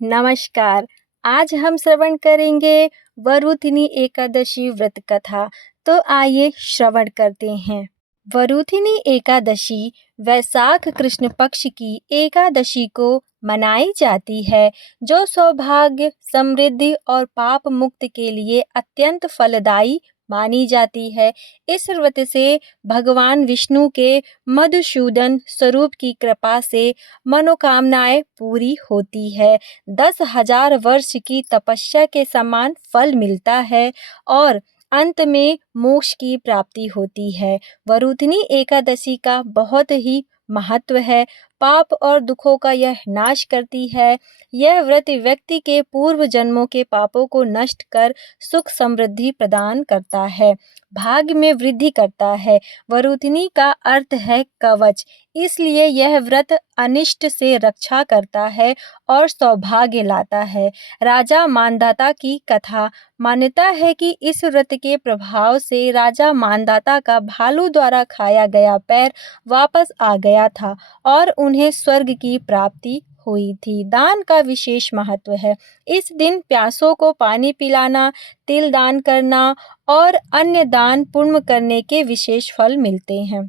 नमस्कार। आज हम श्रवण करेंगे वरुथिनी एकादशी व्रत कथा। तो आइए श्रवण करते हैं। वरुथिनी एकादशी वैशाख कृष्ण पक्ष की एकादशी को मनाई जाती है, जो सौभाग्य, समृद्धि और पाप मुक्त के लिए अत्यंत फलदायी मानी जाती है। इस व्रत से भगवान विष्णु के मधुसूदन स्वरूप की कृपा से मनोकामनाएं पूरी होती है। 10,000 वर्ष की तपस्या के समान फल मिलता है और अंत में मोक्ष की प्राप्ति होती है। वरुथिनी एकादशी का बहुत ही महत्व है। पाप और दुखों का यह नाश करती है। यह व्रत व्यक्ति के पूर्व जन्मों के पापों को नष्ट कर सुख समृद्धि प्रदान करता है, भाग्य में वृद्धि करता है। वरुथिनी का अर्थ है कवच, इसलिए यह व्रत अनिष्ट से रक्षा करता है और सौभाग्य लाता है। राजा मानधाता की कथा। मान्यता है कि इस व्रत के प्रभाव से राजा मानधाता का भालू द्वारा खाया गया पैर वापस आ गया था और उन्हें स्वर्ग की प्राप्ति हुई थी। दान का विशेष महत्व है। इस दिन प्यासों को पानी पिलाना, तिल दान करना और अन्य दान पुण्य करने के विशेष फल मिलते हैं।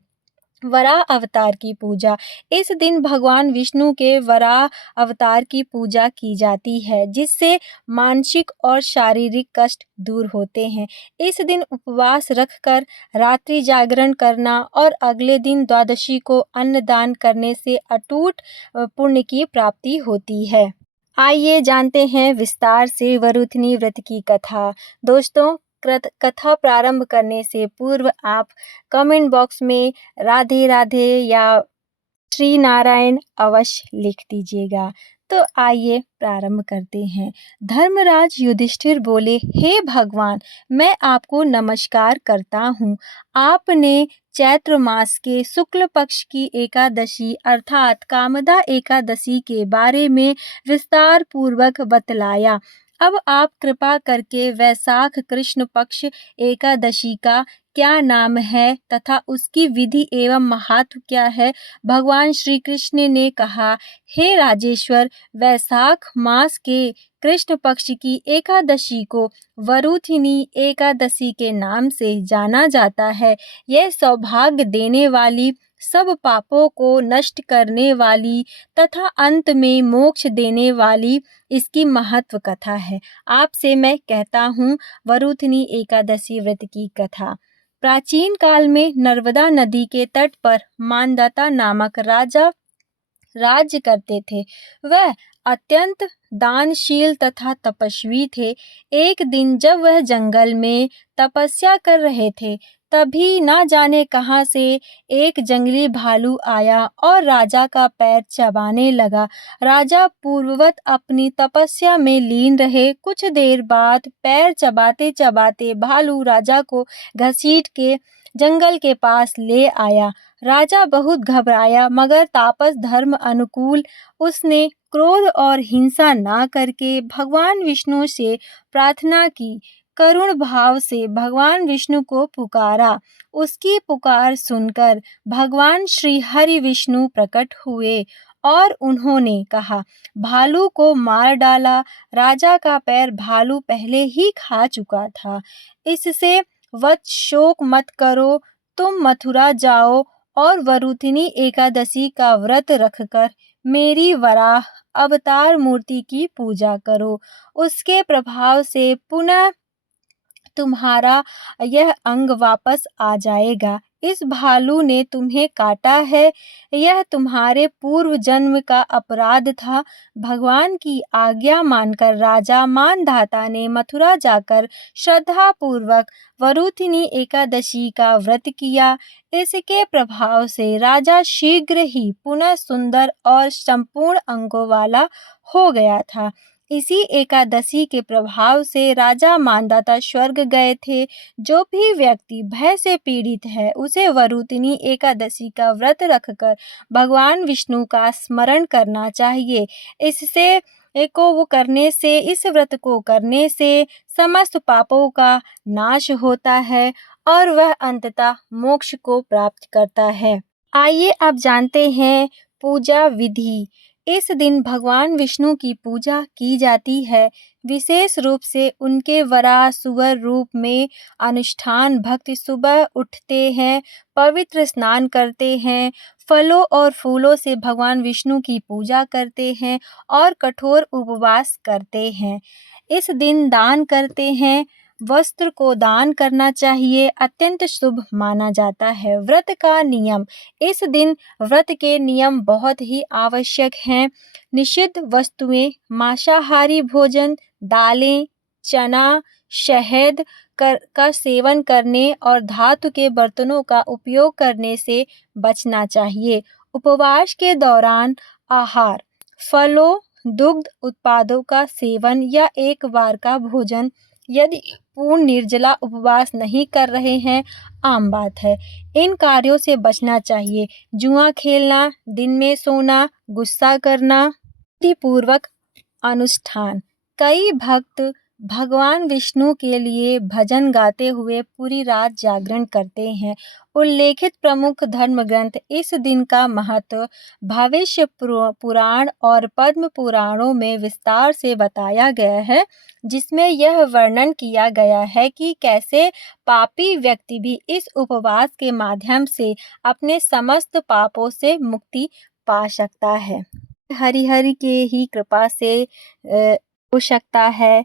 वराह अवतार की पूजा। इस दिन भगवान विष्णु के वराह अवतार की पूजा की जाती है, जिससे मानसिक और शारीरिक कष्ट दूर होते हैं। इस दिन उपवास रखकर रात्रि जागरण करना और अगले दिन द्वादशी को अन्नदान करने से अटूट पुण्य की प्राप्ति होती है। आइए जानते हैं विस्तार से वरुथिनी व्रत की कथा। दोस्तों, कथा प्रारंभ करने से पूर्व आप कमेंट बॉक्स में राधे राधे या श्री नारायण अवश्य लिख दीजिएगा। तो आइए प्रारंभ करते हैं। धर्मराज युधिष्ठिर बोले, हे भगवान, मैं आपको नमस्कार करता हूँ। आपने चैत्र मास के शुक्ल पक्ष की एकादशी अर्थात कामदा एकादशी के बारे में विस्तार पूर्वक बतलाया। अब आप कृपा करके वैशाख कृष्ण पक्ष एकादशी का क्या नाम है तथा उसकी विधि एवं महत्व क्या है। भगवान श्री कृष्ण ने कहा, हे राजेश्वर, वैशाख मास के कृष्ण पक्ष की एकादशी को वरुथिनी एकादशी के नाम से जाना जाता है। यह सौभाग्य देने वाली, सब पापों को नष्ट करने वाली तथा अंत में मोक्ष देने वाली इसकी महत्व कथा है। आपसे मैं कहता हूँ वरुथिनी एकादशी व्रत की कथा। प्राचीन काल में नर्मदा नदी के तट पर मानधाता नामक राजा राज्य करते थे। वह अत्यंत दानशील तथा तपस्वी थे। एक दिन जब वह जंगल में तपस्या कर रहे थे, तभी ना जाने कहां से एक जंगली भालू आया और राजा का पैर चबाने लगा। राजा पूर्ववत अपनी तपस्या में लीन रहे। कुछ देर बाद पैर चबाते चबाते भालू राजा को घसीट के जंगल के पास ले आया। राजा बहुत घबराया, मगर तापस धर्म अनुकूल उसने क्रोध और हिंसा ना करके भगवान विष्णु से प्रार्थना की। करुण भाव से भगवान विष्णु को पुकारा। उसकी पुकार सुनकर भगवान श्री हरि विष्णु प्रकट हुए और उन्होंने कहा, भालू को मार डाला। राजा का पैर भालू पहले ही खा चुका था। इससे वत्स शोक मत करो। तुम मथुरा जाओ और वरुथिनी एकादशी का व्रत रखकर मेरी वराह अवतार मूर्ति की पूजा करो। उसके प्रभाव से पुनः तुम्हारा यह अंग वापस आ जाएगा। इस भालू ने तुम्हें काटा है, यह तुम्हारे पूर्व जन्म का अपराध था। भगवान की आज्ञा मानकर राजा मानधाता ने मथुरा जाकर श्रद्धा पूर्वक वरुथिनी एकादशी का व्रत किया। इसके प्रभाव से राजा शीघ्र ही पुनः सुंदर और संपूर्ण अंगों वाला हो गया था। इसी एकादशी के प्रभाव से राजा मानधाता स्वर्ग गए थे। जो भी व्यक्ति भय से पीड़ित है, उसे वरुथिनी एकादशी का व्रत रखकर भगवान विष्णु का स्मरण करना चाहिए। इससे इस व्रत को करने से समस्त पापों का नाश होता है और वह अंततः मोक्ष को प्राप्त करता है। आइए अब जानते हैं पूजा विधि। इस दिन भगवान विष्णु की पूजा की जाती है। विशेष रूप से उनके वराह सुअर रूप में अनुष्ठान भक्त सुबह उठते हैं, पवित्र स्नान करते हैं, फलों और फूलों से भगवान विष्णु की पूजा करते हैं और कठोर उपवास करते हैं। इस दिन दान करते हैं। वस्त्र को दान करना चाहिए, अत्यंत शुभ माना जाता है। व्रत का नियम। इस दिन व्रत के नियम बहुत ही आवश्यक हैं। निषिद्ध वस्तुएं, मांसाहारी भोजन, दालें, चना, शहद का सेवन करने और धातु के बर्तनों का उपयोग करने से बचना चाहिए। उपवास के दौरान आहार, फलों, दुग्ध उत्पादों का सेवन या एक बार का भोजन, यदि पूर्ण निर्जला उपवास नहीं कर रहे हैं, आम बात है। इन कार्यों से बचना चाहिए। जुआ खेलना, दिन में सोना, गुस्सा करना, पूर्वक अनुष्ठान। कई भक्त भगवान विष्णु के लिए भजन गाते हुए पूरी रात जागरण करते हैं। उल्लेखित प्रमुख धर्म ग्रंथ। इस दिन का महत्व भविष्य पुराण और पद्म पुराणों में विस्तार से बताया गया है, जिसमें यह वर्णन किया गया है कि कैसे पापी व्यक्ति भी इस उपवास के माध्यम से अपने समस्त पापों से मुक्ति पा सकता है। हरि के ही कृपा से हो सकता है।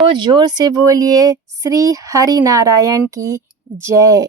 तो जोर से बोलिए श्री हरि नारायण की जय।